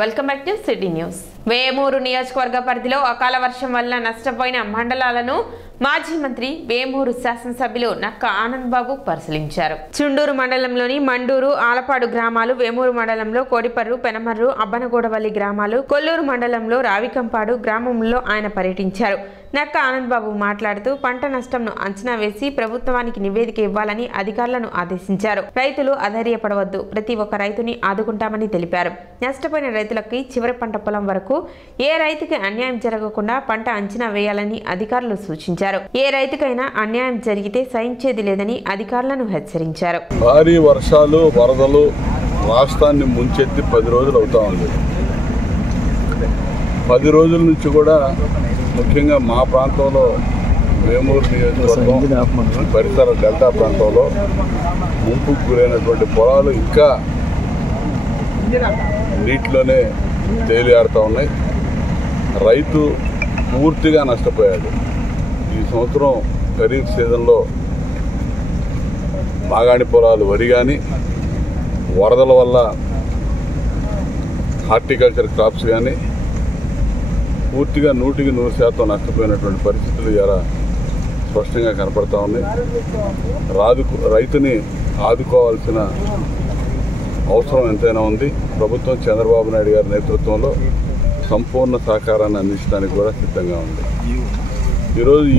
Welcome back to city news. Vemuru నియోజకవర్గ పరిధిలో అకాల వర్షం వల్ల నష్టపోయిన మండలాలను మాజీ మంత్రి వేమూరు శాసనసభ్యులు నక్క ఆనంద్ బాబు పరిశీలించారు. చుండూరు మండలంలోని మండూరు, ఆలపాడు గ్రామాలు, వేమూరు మండలంలో కోడిపర్రు, పెనమర్రు, అబ్బనగూడవల్లి గ్రామాలు, కొల్లూరు మండలంలో రావికంపాడు గ్రామంలో ఆయన పర్యటించారు. నక్క ఆనంద్ బాబు మాట్లాడుతూ పంట నష్టంను అంచనా వేసి ప్రభుత్వానికి నివేదిక ఇవ్వాలని అధికారులను ఆదేశించారు. రైతులు అధైర్యపడవద్దు, ప్రతి ఒక్క రైతుని ఆదుకుంటామని తెలిపారు. నష్టపోయిన రైతులకి చివరి పంట పొలం వరకు ఏ రైతుకి అన్యాయం జరగకుండా పంట అంచనా వేయాలని అధికారులు సూచించారు. ఏ రైతుకైనా అన్యాయం జరిగితే సహించేది లేదని అధికారులను హెచ్చరించారు. భారీ వర్షాలు, వరదలు రాష్ట్రాన్ని ముంచెత్తి 10 రోజులు అవుతా ఉంది. 10 రోజుల నుంచి కూడా ముఖ్యంగా మా ప్రాంతంలో వేమూరు నియోజకవర్గం పరిసర డెల్టా ప్రాంతంలో ముంపుకు గురైనటువంటి పొలాలు ఇంకా నీటిలోనే తేలియాడుతూ ఉన్నాయి. రైతు పూర్తిగా నష్టపోయాడు. ఈ సంవత్సరం ఖరీఫ్ సీజన్లో మాగాణి పొలాలు వరి కానీ, వరదల వల్ల హార్టికల్చర్ క్రాప్స్ కానీ పూర్తిగా 100% నష్టపోయినటువంటి పరిస్థితులు ఇలా స్పష్టంగా కనపడతా ఉన్నాయి. రైతుని ఆదుకోవాల్సిన అవసరం ఎంతైనా ఉంది. ప్రభుత్వం చంద్రబాబు నాయుడు గారి నేతృత్వంలో సంపూర్ణ సహకారాన్ని అందించడానికి కూడా సిద్ధంగా ఉంది.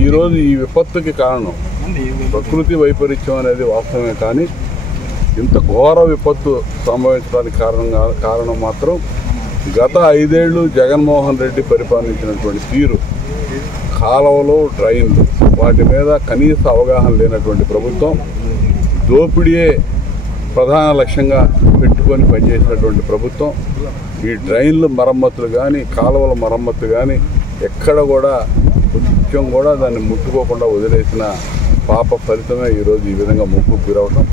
ఈరోజు ఈ విపత్తుకి కారణం ప్రకృతి వైపరీత్యం అనేది వాస్తవమే, కానీ ఇంత ఘోర విపత్తు సంభవించడానికి కారణం మాత్రం గత 5 ఏళ్ళు జగన్మోహన్ రెడ్డి పరిపాలించినటువంటి తీరు. కాలువలు, డ్రైన్లు, వాటి మీద కనీస అవగాహన లేనటువంటి ప్రభుత్వం, దోపిడీయే ప్రధాన లక్ష్యంగా పెట్టుకొని పనిచేసినటువంటి ప్రభుత్వం. ఈ డ్రైన్లు మరమ్మతులు కానీ, కాలువల మరమ్మతు కానీ ఎక్కడ కూడా కొంచెం కూడా దాన్ని ముట్టుకోకుండా వదిలేసిన పాప ఫలితమే ఈరోజు ఈ విధంగా ముప్పుకు గురవడం.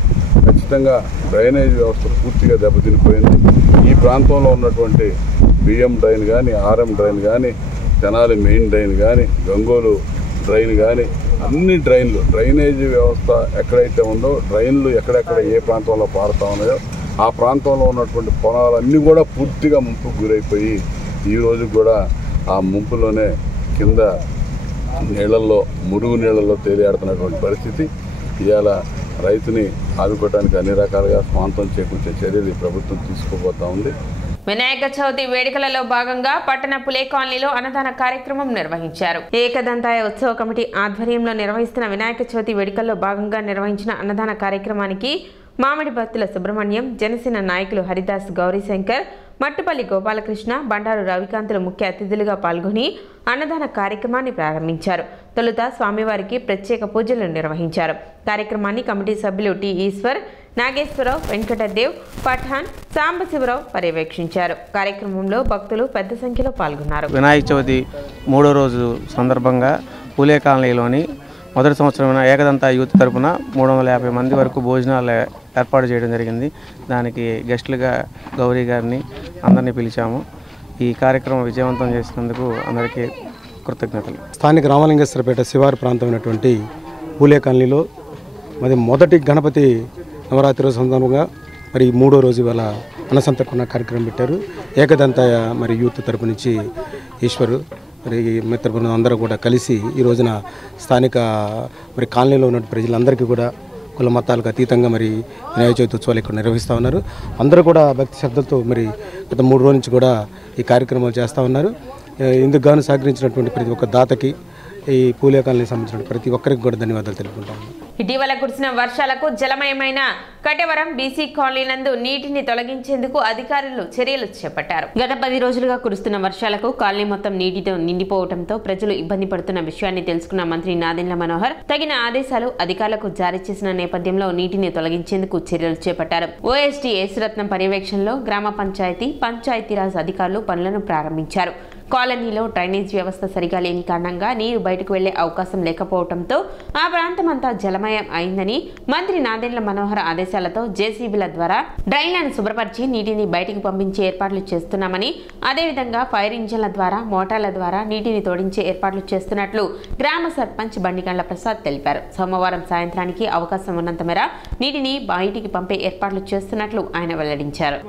ఖచ్చితంగా డ్రైనేజ్ వ్యవస్థ పూర్తిగా దెబ్బతినిపోయింది. ఈ ప్రాంతంలో ఉన్నటువంటి బిఎం డ్రైన్ కానీ, ఆర్ఎం డ్రైన్ కానీ, తెనాలి మెయిన్ డ్రైన్ కానీ, గంగోలు డ్రైన్ కానీ, అన్ని డ్రైనేజ్ వ్యవస్థ ఎక్కడైతే ఉందో, డ్రైన్లు ఎక్కడెక్కడ ఏ ప్రాంతంలో పారుతూ ఉన్నాయో ఆ ప్రాంతంలో ఉన్నటువంటి పొలాలన్నీ కూడా పూర్తిగా ముంపుకు గురైపోయి ఈరోజు కూడా ఆ ముంపులోనే కింద నీళ్ళల్లో, మురుగు నీళ్ళల్లో తేలియాడుతున్నటువంటి పరిస్థితి. ఇవాళ రైతుని ఆదుకోవడానికి అన్ని రకాలుగా స్వాంతం చేకూర్చే చర్యలు ఈ ప్రభుత్వం తీసుకోబోతా ఉంది. వినాయక చవితి వేడుకలలో భాగంగా పట్టణ పులే కాలనీలో అన్నదాన కార్యక్రమం నిర్వహించారు. ఏకదంతాయ ఉత్సవ కమిటీ ఆధ్వర్యంలో నిర్వహిస్తున్న వినాయక చవితి వేడుకల్లో భాగంగా నిర్వహించిన అన్నదాన కార్యక్రమానికి మామిడిబత్తుల సుబ్రహ్మణ్యం, జనసేన నాయకులు హరిదాస్, గౌరీశంకర్, మట్టుపల్లి గోపాలకృష్ణ, బండారు రవికాంతులు ముఖ్య అతిథులుగా పాల్గొని అన్నదాన కార్యక్రమాన్ని ప్రారంభించారు. తొలుత స్వామివారికి ప్రత్యేక పూజలు నిర్వహించారు. కార్యక్రమాన్ని కమిటీ సభ్యులు టి ఈశ్వర్, నాగేశ్వరరావు, వెంకటదేవ్, పఠాన్, సాంబశివరావు పర్యవేక్షించారు. కార్యక్రమంలో భక్తులు పెద్ద సంఖ్యలో పాల్గొన్నారు. వినాయక చవితి 3వ రోజు సందర్భంగా పూలే కాలనీలోని మొదటి సంవత్సరం ఏకదంత యూత్ తరపున 350 మంది వరకు భోజనాలు ఏర్పాటు చేయడం జరిగింది. దానికి గెస్టులుగా గౌరీ గారిని అందరినీ పిలిచాము. ఈ కార్యక్రమం విజయవంతం చేసినందుకు అందరికీ కృతజ్ఞతలు. స్థానిక రామలింగేశ్వరపేట శివారు ప్రాంతమైనటువంటి పూలే కాలనీలో మరి మొదటి గణపతి నవరాత్రి సందర్భంగా మరి 3వ రోజు ఇవాళ అన్నసంతర్పణ కార్యక్రమం పెట్టారు. ఏకదంత మరి యూత్ తరపు నుంచి ఈశ్వరు మరి మిత్ర బృందం అందరూ కూడా కలిసి ఈ రోజున స్థానిక మరి కాలనీలో ఉన్న ప్రజలందరికీ కూడా కుల మతాలకు అతీతంగా మరి వినాయక చవితి ఉత్సవాలు ఇక్కడ నిర్వహిస్తూ ఉన్నారు. అందరూ కూడా భక్తి శ్రద్ధలతో మరి గత 3 రోజుల నుంచి కూడా ఈ కార్యక్రమాలు చేస్తూ ఉన్నారు. ఇందుకు గాను సహకరించినటువంటి ప్రతి ఒక్క దాతకి, ఈ పూలే కాలనీకి సంబంధించిన ప్రతి ఒక్కరికి కూడా ధన్యవాదాలు తెలుపుకుంటాము. ఇటీవల కురిసిన వర్షాలకు జలమయమైన కటవరం బీసీ కాలనీ నందు నీటిని తొలగించేందుకు అధికారులు చర్యలు చేపట్టారు. గత 10 రోజులుగా కురుస్తున్న వర్షాలకు కాలనీ మొత్తం నీటితో నిండిపోవడంతో ప్రజలు ఇబ్బంది పడుతున్న విషయాన్ని తెలుసుకున్న మంత్రి నాదెండ్ల మనోహర్ తగిన ఆదేశాలు అధికారులకు జారీ చేసిన నేపథ్యంలో నీటిని తొలగించేందుకు చర్యలు చేపట్టారు. ఓఎస్డీ యేసురత్నం పర్యవేక్షణలో గ్రామ పంచాయతీరాజ్ అధికారులు పనులను ప్రారంభించారు. కాలనీలో డ్రైనేజ్ వ్యవస్థ సరిగా లేని కారణంగా నీరు బయటకు వెళ్లే అవకాశం లేకపోవడంతో ఆ ప్రాంతమంతా జలమయం అయిందని మంత్రి నాదెండ్ల మనోహర్ ఆదేశాలతో జేసీబీల ద్వారా డ్రైన్లను శుభ్రపరిచి నీటిని బయటికి పంపించే ఏర్పాట్లు చేస్తున్నామని, అదేవిధంగా ఫైర్ ఇంజన్ల ద్వారా, మోటార్ల ద్వారా నీటిని తోడించే ఏర్పాట్లు చేస్తున్నట్లు గ్రామ సర్పంచ్ బండిగండ్ల ప్రసాద్ తెలిపారు. సోమవారం సాయంత్రానికి అవకాశం ఉన్నంత మేర నీటిని బయటికి పంపే ఏర్పాట్లు చేస్తున్నట్లు ఆయన వెల్లడించారు.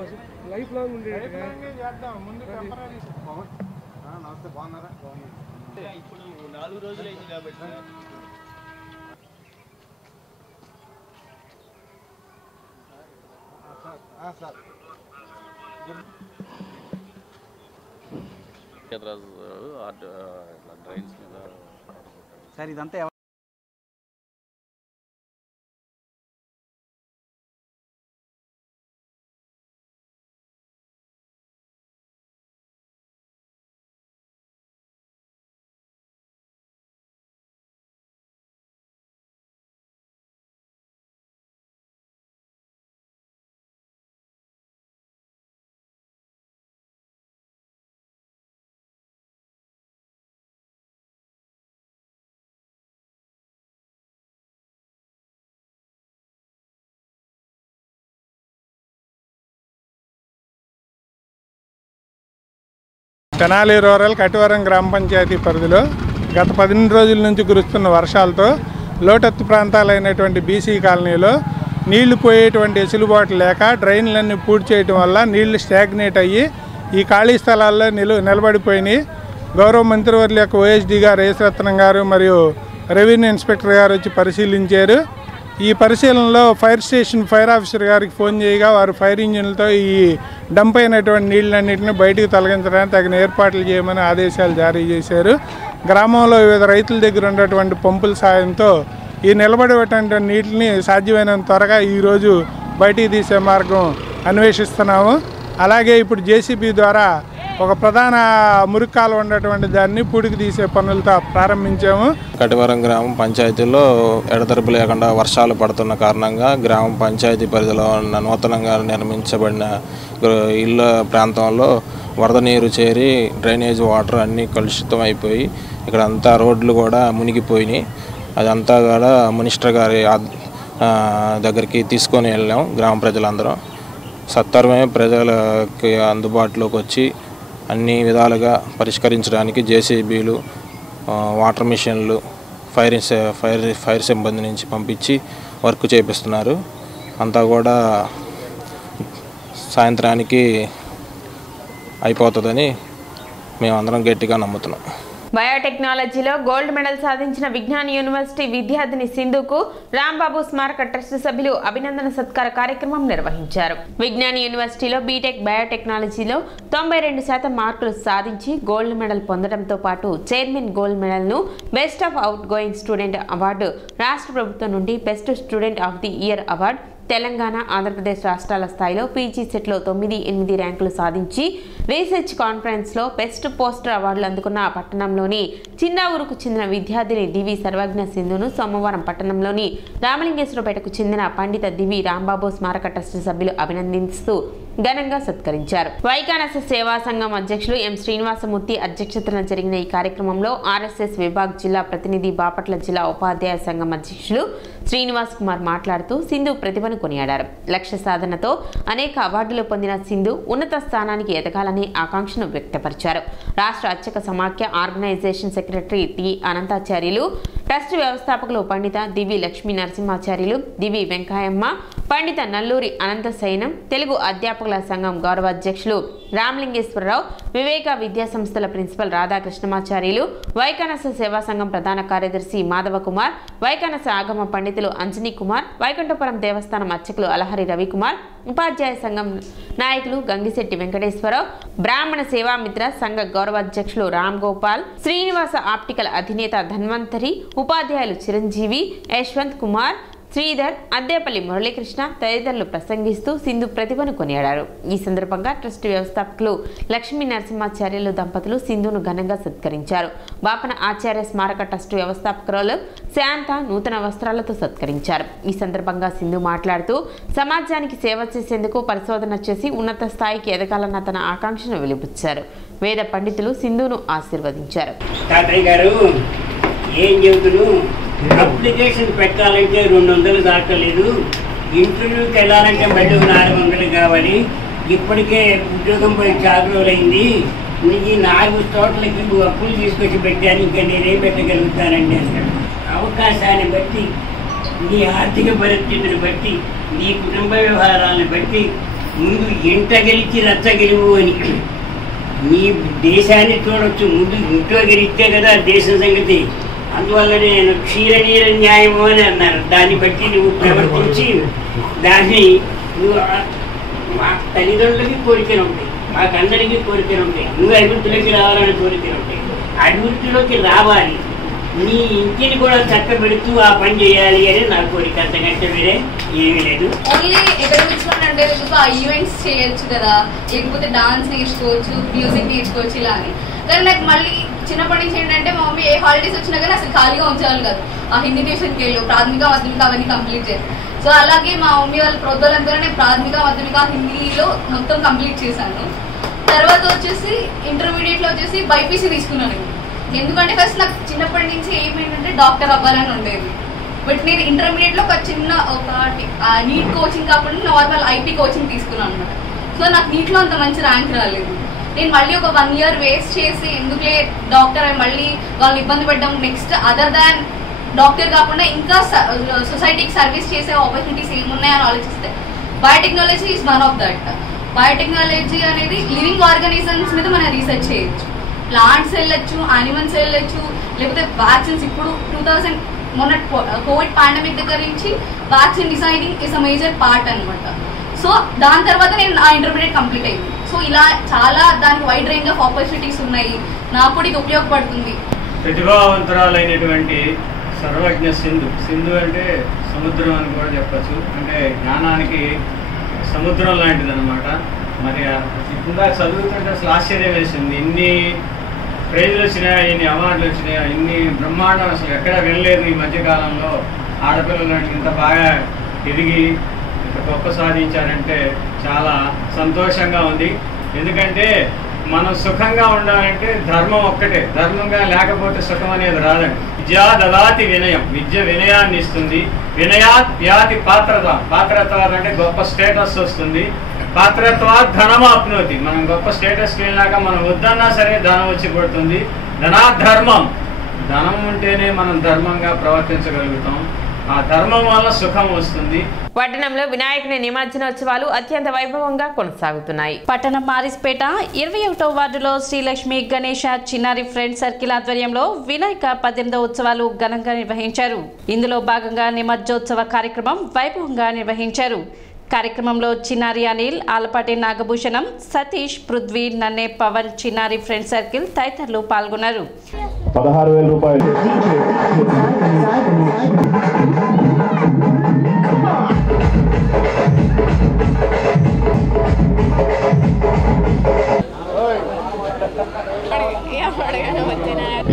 సార్ ఇదంతా తెనాలి రూరల్ కటివరం గ్రామ పంచాయతీ పరిధిలో గత 18 రోజుల నుంచి కురుస్తున్న వర్షాలతో లోతట్టు ప్రాంతాలైనటువంటి బీసీ కాలనీలో నీళ్లు పోయేటువంటి వెసులుబాటు లేక డ్రైన్లన్నీ పూర్తి చేయడం వల్ల నీళ్లు స్టాగ్నేట్ అయ్యి ఈ ఖాళీ స్థలాల్లో నిలబడిపోయినాయి. గౌరవ మంత్రివర్యుల యొక్క ఓఎస్డీ గారు యేసరత్నం గారు మరియు రెవెన్యూ ఇన్స్పెక్టర్ గారు వచ్చి పరిశీలించారు. ఈ పరిశీలనలో ఫైర్ స్టేషన్ ఫైర్ ఆఫీసర్ గారికి ఫోన్ చేయగా వారు ఫైర్ ఇంజిన్లతో ఈ డంప్ అయినటువంటి నీళ్ళన్నింటినీ బయటికి తొలగించడానికి తగిన ఏర్పాట్లు చేయమని ఆదేశాలు జారీ చేశారు. గ్రామంలో వివిధ రైతుల దగ్గర ఉన్నటువంటి పంపుల సాయంతో ఈ నిలబడేటువంటి నీటిని సాధ్యమైనంత త్వరగా ఈరోజు బయటికి తీసే మార్గం అన్వేషిస్తున్నాము. అలాగే ఇప్పుడు జేసీబీ ద్వారా ఒక ప్రధాన మురికాలు ఉన్నటువంటి దాన్ని పూడికి తీసే పనులతో ప్రారంభించాము. కటివరం గ్రామం పంచాయతీలో ఎడతెరపు లేకుండా వర్షాలు పడుతున్న కారణంగా గ్రామ పంచాయతీ పరిధిలో ఉన్న నూతనంగా నిర్మించబడిన ఇళ్ళ ప్రాంతంలో వరద నీరు చేరి డ్రైనేజ్ వాటర్ అన్నీ కలుషితం అయిపోయి ఇక్కడ అంతా రోడ్లు కూడా మునిగిపోయినాయి. అదంతా కూడా మినిస్టర్ గారి దగ్గరికి తీసుకొని వెళ్ళాం. గ్రామ ప్రజలందరం సత్వరమే ప్రజలకి అందుబాటులోకి వచ్చి అన్ని విధాలుగా పరిష్కరించడానికి జేసీబీలు, వాటర్ మిషన్లు, ఫైర్ సిబ్బంది నుంచి పంపించి వర్క్ చేపిస్తున్నారు. అంతా కూడా సాయంత్రానికి అయిపోతుందని మేమందరం గట్టిగా నమ్ముతున్నాం. బయోటెక్నాలజీలో గోల్డ్ మెడల్ సాధించిన విజ్ఞాన్ యూనివర్సిటీ విద్యార్థిని సింధుకు రాంబాబు స్మారక ట్రస్ట్ సభ్యులు అభినందన సత్కార కార్యక్రమం నిర్వహించారు. విజ్ఞాన్ యూనివర్సిటీలో బీటెక్ బయోటెక్నాలజీలో 92% మార్కులు సాధించి గోల్డ్ మెడల్ పొందడంతో పాటు చైర్మన్ గోల్డ్ మెడల్ ను best of out going student award, రాష్ట్ర ప్రభుత్వం నుండి best student of the year award, Telangana, Andhra Pradesh రాష్ట్రాల స్థాయిలో పీజీ సెట్లో 9-8 ర్యాంకులు సాధించి రీసెర్చ్ కాన్ఫరెన్స్లో బెస్ట్ పోస్టర్ అవార్డులు అందుకున్న పట్టణంలోని చిన్న ఊరుకు చెందిన విద్యార్థిని దివి సర్వజ్ఞ సింధును సోమవారం పట్టణంలోని రామలింగేశ్వరపేటకు చెందిన పండిత దివి రాంబాబు స్మారక ట్రస్ట్ సభ్యులు అభినందిస్తూ ఘనంగా సత్కరించారు. వైకానస సేవా సంఘం అధ్యక్షులు ఎం శ్రీనివాసమూర్తి అధ్యక్షతన జరిగిన ఈ కార్యక్రమంలో ఆర్ఎస్ఎస్ విభాగ్ జిల్లా ప్రతినిధి, బాపట్ల జిల్లా ఉపాధ్యాయ సంఘం అధ్యక్షులు శ్రీనివాస్ కుమార్ మాట్లాడుతూ సింధు ప్రతిభను కొనియాడారు. లక్ష్య సాధనతో అనేక అవార్డులు పొందిన సింధు ఉన్నత స్థానానికి ఎదగాలని ఆకాంక్షను వ్యక్తపరిచారు. రాష్ట్ర అర్చక సమాఖ్య organisation secretary T Anantacharyulu, trust వ్యవస్థాపకులు పండిత దివి లక్ష్మీ నరసింహాచార్యులు, దివి వెంకయ్యమ్మ, పండిత నల్లూరి అనంత సైనం, తెలుగు అధ్యాపకుల సంఘం గౌరవ అధ్యక్షులు రామలింగేశ్వరరావు, వివేక విద్యా సంస్థల ప్రిన్సిపల్ రాధాకృష్ణమాచార్యులు, వైకానస సేవా సంఘం ప్రధాన కార్యదర్శి మాధవ కుమార్, వైకానస ఆగమ పండితులు అంజనీ కుమార్, వైకుంఠపురం దేవస్థానం అర్చకులు అలహరి రవికుమార్, ఉపాధ్యాయ సంఘం నాయకులు గంగిశెట్టి వెంకటేశ్వరరావు, బ్రాహ్మణ సేవామిత్ర సంఘ గౌరవాధ్యక్షులు రామ్ గోపాల్, శ్రీనివాస ఆప్టికల్ అధినేత ధన్వంతరి, ఉపాధ్యాయులు చిరంజీవి, యశ్వంత్ కుమార్, శ్రీధర్, అద్దేపల్లి మురళీకృష్ణ తదితరులు ప్రసంగిస్తూ సింధు ప్రతిభను కొనియాడారు. ఈ సందర్భంగా ట్రస్ట్ వ్యవస్థాపకులు లక్ష్మీ నరసింహాచార్యులు దంపతులు సింధును ఘనంగా సత్కరించారు. బాపన ఆచార్య స్మారక ట్రస్ట్ వ్యవస్థాపకురాలు శాంత నూతన వస్త్రాలతో సత్కరించారు. ఈ సందర్భంగా సింధు మాట్లాడుతూ సమాజానికి సేవ చేసేందుకు పరిశోధన చేసి ఉన్నత స్థాయికి ఎదగాలన్న తన ఆకాంక్షను వెలిబుచ్చారు. వేద పండితులు సింధును ఆశీర్వదించారు. అప్లికేషన్ పెట్టాలంటే 200 దాటలేదు, ఇంటర్వ్యూకి వెళ్ళాలంటే మళ్ళీ 400 కావాలి. ఇప్పటికే ఉద్యోగం పోయి 4 రోజులైంది. ఈ 4 చోట్లకి అప్పులు తీసుకొచ్చి పెట్టాను, ఇంకా నేనేం పెట్టగలుగుతానండి అన్నాడు. అవకాశాన్ని బట్టి, నీ ఆర్థిక పరిస్థితిని బట్టి, నీ కుటుంబ వ్యవహారాలను బట్టి ముందు ఇంట గెలిచి రచ్చ గెలువు అని. నీ దేశాన్ని చూడొచ్చు, ముందు ఇంట్లో గెలిస్తే కదా దేశం సంగతి. అందువల్ల నేను క్షీరనీర న్యాయము అని అన్నారు. దాన్ని బట్టి నువ్వు ప్రవర్తించి దాన్ని నువ్వు మా తల్లిదండ్రులకి కోరికలు ఉంటాయి, మాకందరికీ కోరికలు ఉంటాయి. నువ్వు అభివృద్ధిలోకి రావాలని కోరికలు ఉంటాయి. అభివృద్ధిలోకి రావాలి, నీ ఇంటిని కూడా చక్కబెడుతూ ఆ పని చేయాలి అని నా కోరిక. అంతకంటే వేరే ఏమీ లేదు. ఓన్లీ ఎకడమిక్స్ అంటే ఆ ఈవెంట్స్ చేయొచ్చు కదా, లేకపోతే డాన్స్ నేర్చుకోవచ్చు, మ్యూజిక్ నేర్చుకోవచ్చు ఇలా అని. కానీ నాకు మళ్ళీ చిన్నప్పటి నుంచి ఏంటంటే మా మమ్మీ ఏ హాలిడేస్ వచ్చినా కానీ అసలు ఖాళీగా ఉంచేవాళ్ళు కాదు. ఆ హిందీ ట్యూషన్కి వెళ్ళు, ప్రాథమిక మాధ్యమిక అవన్నీ కంప్లీట్ చేసి. సో అలాగే మా మమ్మీ వాళ్ళ ప్రోద్బలంతో నేను ప్రాథమిక మాధ్యమిక హిందీలో మొత్తం కంప్లీట్ చేశాను. తర్వాత వచ్చేసి ఇంటర్మీడియట్లో వచ్చేసి బైపీసీ తీసుకున్నాను. ఎందుకంటే ఫస్ట్ నాకు చిన్నప్పటి నుంచి ఏమేంటంటే డాక్టర్ అవ్వాలని ఉండేది. బట్ నేను ఇంటర్మీడియట్లో ఒక నీట్ కోచింగ్ కాకుండా నార్మల్ ఐపీ కోచింగ్ తీసుకున్నాను అనమాట. సో నాకు నీట్లో అంత మంచి ర్యాంక్ రాలేదు. నేను మళ్ళీ ఒక 1 year వేస్ట్ చేసి ఎందుకులే డాక్టర్ మళ్ళీ వాళ్ళు ఇబ్బంది పెట్టడం, నెక్స్ట్ అదర్ దాన్ డాక్టర్ కాకుండా ఇంకా సొసైటీకి సర్వీస్ చేసే ఆపర్చునిటీస్ ఏమున్నాయని ఆలోచిస్తే biotechnology is one of that. Biotechnology అనేది లివింగ్ ఆర్గానిజమ్స్ మీద మనం రీసెర్చ్ చేయొచ్చు. ప్లాంట్స్ వెళ్ళొచ్చు, యానిమల్స్ వెళ్ళొచ్చు, లేకపోతే వ్యాక్సిన్స్. ఇప్పుడు 2000 మొన్న కోవిడ్ పాండమిక్ దగ్గర నుంచి vaccine designing is a major part అనమాట. సో దాని తర్వాత నేను ఆ ఇంటర్మీడియట్ కంప్లీట్ అయింది. సో ఇలా చాలా దానికి వైడ్ రేంజ్ ఆఫ్ ఆపర్చునిటీస్ ఉన్నాయి. నాకు కూడా ఇది ఉపయోగపడుతుంది. ప్రతిభావంతురాలైనటువంటి సర్వజ్ఞ సింధు అంటే సముద్రం అని కూడా చెప్పచ్చు. అంటే జ్ఞానానికి సముద్రం లాంటిది అనమాట. మరి ఇందాక చదువుతుంటే అసలు ఆశ్చర్యం వేసింది. ఇన్ని ప్రైజులు వచ్చినాయా, ఇన్ని అవార్డులు వచ్చినాయా, ఇన్ని బ్రహ్మాండం అసలు ఎక్కడా వెళ్ళలేదు ఈ మధ్యకాలంలో. ఆడపిల్లలు ఇంత బాగా ఎదిగి ఇంత గొప్ప సాధించారంటే చాలా సంతోషంగా ఉంది. ఎందుకంటే మనం సుఖంగా ఉండాలంటే ధర్మం ఒక్కటే, ధర్మంగా లేకపోతే సుఖం అనేది రాదండి. విద్యా దదాతి వినయం, విద్య వినయాన్ని ఇస్తుంది. వినయాత్ వ్యాతి పాత్రత, పాత్రత అంటే గొప్ప స్టేటస్ వస్తుంది. పాత్రత్వా ధనమాప్నోతి, మనం గొప్ప స్టేటస్కి వెళ్ళాక మనం వద్దన్నా సరే ధనం వచ్చి పడుతుంది. ధనాధర్మం, ధనం ఉంటేనే మనం ధర్మంగా ప్రవర్తించగలుగుతాం. ఆ ధర్మం వల్ల సుఖం వస్తుంది. పట్టణంలో వినాయకుని నిమజ్జనోత్సవాలు అత్యంత వైభవంగా కొనసాగుతున్నాయి. పట్టణం మారిస్పేట 21వ వార్డులో శ్రీలక్ష్మి గణేష చిన్నారి ఫ్రెండ్ సర్కిల్ ఆధ్వర్యంలో వినాయక 18వ ఉత్సవాలు ఘనంగా నిర్వహించారు. ఇందులో భాగంగా నిమజ్జోత్సవ కార్యక్రమం వైభవంగా నిర్వహించారు. కార్యక్రమంలో చిన్నారి అనిల్, ఆలపాటి నాగభూషణం, సతీష్, పృథ్వీ, నన్నే, పవన్, చిన్నారి ఫ్రెండ్ సర్కిల్ తదితరులు పాల్గొన్నారు. 16,000 రూపాయలు.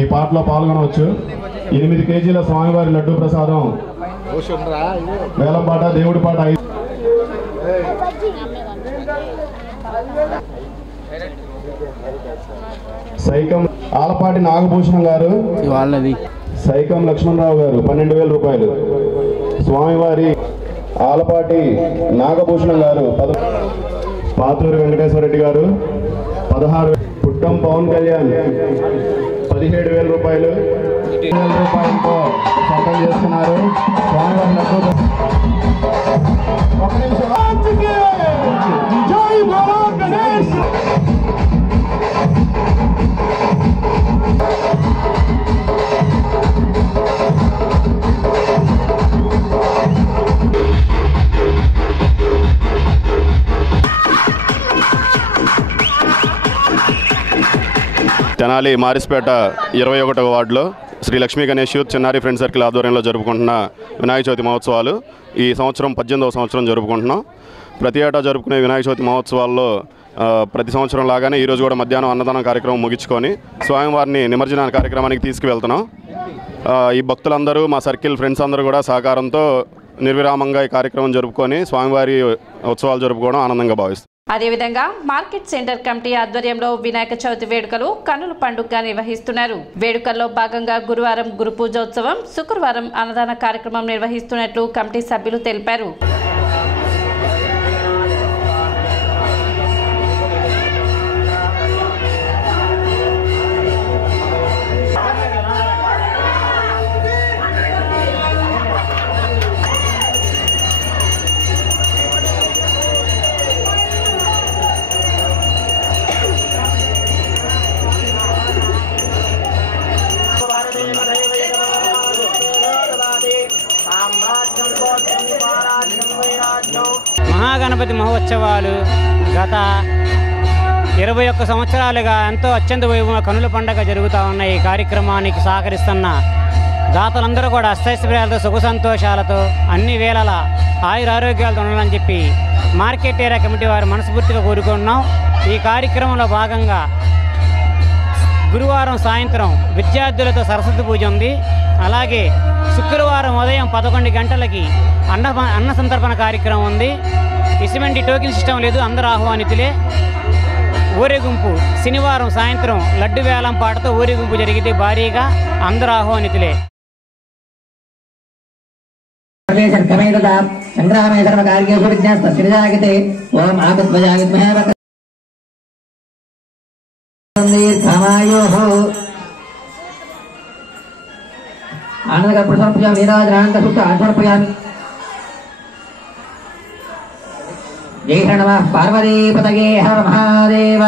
ఈ పాటలో పాల్గొనవచ్చు. 8 కేజీల స్వామివారి లడ్డూ ప్రసాదం, వేలంపాట, దేవుడి పాట. సైకం ఆలపాటి నాగభూషణం గారు, సైకం లక్ష్మణరావు గారు 12,000 రూపాయలు. స్వామివారి ఆలపాటి నాగభూషణం గారు, పాతూరి వెంకటేశ్వర రెడ్డి గారు 16,000. పుట్టం పవన్ కళ్యాణ్ 17,000 రూపాయలు. 2,000 రూపాయలతో సొంతం చేస్తున్నారు. స్వామివారి లడ్డూ. తెనాలి మారిస్పేట 21వ వార్డులో శ్రీ లక్ష్మీ గణేష్ యూత్ చిన్నారి ఫ్రెండ్ సర్కిల్ ఆధ్వర్యంలో జరుపుకుంటున్న వినాయక చవితి మహోత్సవాలు ఈ సంవత్సరం 18వ సంవత్సరం జరుపుకుంటున్నాం. ప్రతి ఏటా జరుపుకునే వినాయక చవితి మహోత్సవాల్లో ప్రతి సంవత్సరం లాగానే ఈరోజు కూడా మధ్యాహ్నం అన్నదానం కార్యక్రమం ముగించుకొని స్వామివారిని నిమజ్జన కార్యక్రమానికి తీసుకువెళ్తున్నాం. ఈ భక్తులందరూ, మా సర్కిల్ ఫ్రెండ్స్ అందరూ కూడా సహకారంతో నిర్విరామంగా ఈ కార్యక్రమం జరుపుకొని స్వామివారి ఉత్సవాలు జరుపుకోవడం ఆనందంగా భావిస్తాం. అదేవిధంగా మార్కెట్ సెంటర్ కమిటీ ఆధ్వర్యంలో వినాయక చవితి వేడుకలు కన్నుల పండుగగా నిర్వహిస్తున్నారు. వేడుకల్లో భాగంగా గురువారం గురు పూజోత్సవం, శుక్రవారం అన్నదాన కార్యక్రమం నిర్వహిస్తున్నట్లు కమిటీ సభ్యులు తెలిపారు. గణపతి మహోత్సవాలు గత 21 సంవత్సరాలుగా ఎంతో అత్యంత వైభవంగా కనుల పండుగ జరుగుతూ ఉన్న ఈ కార్యక్రమానికి సహకరిస్తున్న దాతలందరూ కూడా అష్టైశ్వర్యాలతో సుఖ సంతోషాలతో అన్ని వేళల ఆయురారోగ్యాలతో ఉండాలని చెప్పి మార్కెట్ ఏరియా కమిటీ వారు మనస్ఫూర్తిగా కోరుకుంటున్నాం. ఈ కార్యక్రమంలో భాగంగా గురువారం సాయంత్రం విద్యార్థులతో సరస్వతి పూజ ఉంది. అలాగే శుక్రవారం ఉదయం 11 గంటలకి అన్న సంతర్పణ కార్యక్రమం ఉంది. ఇటువంటి టోకెన్ సిస్టమ్ లేదు, అందరూ ఆహ్వానితులే. ఊరేగింపు శనివారం సాయంత్రం లడ్డు వేలం పాటతో ఊరేగింపు జరిగితే భారీగా అందరూ ఆహ్వానితులే. ఆనందకప్పుడు సమర్పయామి నీరాజనానంద సుఖ సమర్పయామి. జై నమః పార్వతీపతగే హర మహాదేవ.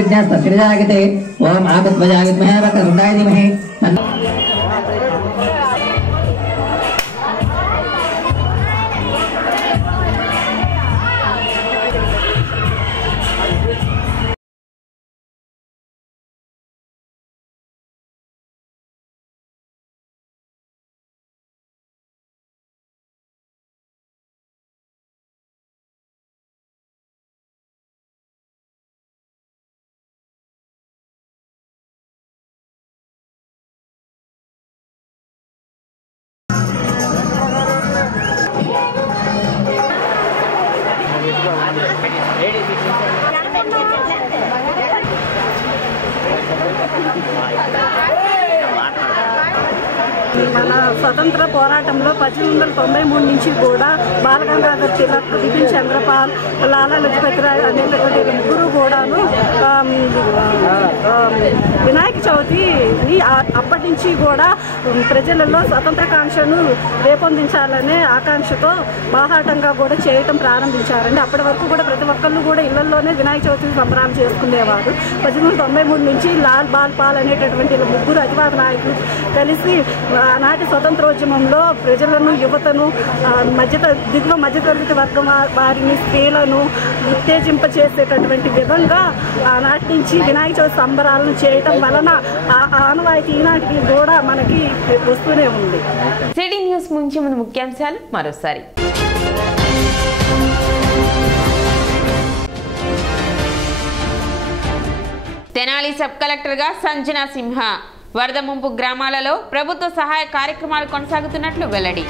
విజ్ఞాస్తే ఓం ఆగత్వజాయ విద్మహే వక్రతుండాయ ధీమహి. మన స్వతంత్ర పోరాటంలో 1893 నుంచి కూడా బాలగంగాధర్ తిలక్, బిపిన్ చంద్రపాల్, లాలా లజపతి రాయ్ అనేటువంటి ముగ్గురు కూడాను వినాయక చవితిని అప్పటి నుంచి కూడా ప్రజలలో స్వతంత్రకాంక్షను రేపొందించాలనే ఆకాంక్షతో బాహాటంగా కూడా చేయటం ప్రారంభించారండి. అప్పటి వరకు కూడా ప్రతి ఒక్కళ్ళు కూడా ఇళ్లలోనే వినాయక చవితి సంబరాలు చేసుకునేవారు. 1893 నుంచి లాల్ బాల్ పాల్ అనేటటువంటి ముగ్గురు అతివాద నాయకులు కలిసి ఆనాటి స్వతంత్రోద్యమంలో ప్రజలను, యువతను, దిగువ మధ్యతరగతి వర్గం వారిని, స్త్రీలను ఉత్తేజింపచేసేటటువంటి విధంగా ఆనాటి నుంచి వినాయక చవితి సంబరాలను చేయటం వలన ఆనవాయితీ ఈనాటికి కూడా మనకి వస్తూనే ఉంది. సిటీ న్యూస్ ముంచి ముందు ముఖ్యాంశాలు మరోసారి. తెనాలి సబ్ కలెక్టర్గా సంజనా సింహ. వరద ముంపు గ్రామాలలో ప్రభుత్వ సహాయ కార్యక్రమాలు కొనసాగుతున్నట్లు వెల్లడి.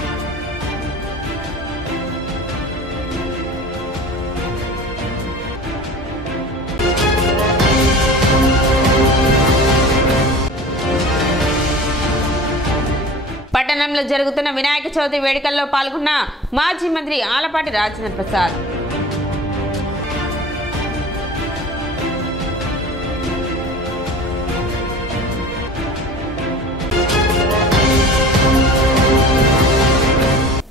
పట్టణంలో జరుగుతున్న వినాయక చవితి వేడుకల్లో పాల్గొన్న మాజీ మంత్రి ఆలపాటి రాజేంద్ర ప్రసాద్.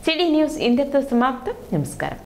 సిటీ న్యూస్ ఇంతటితో సమాప్తం. నమస్కారం.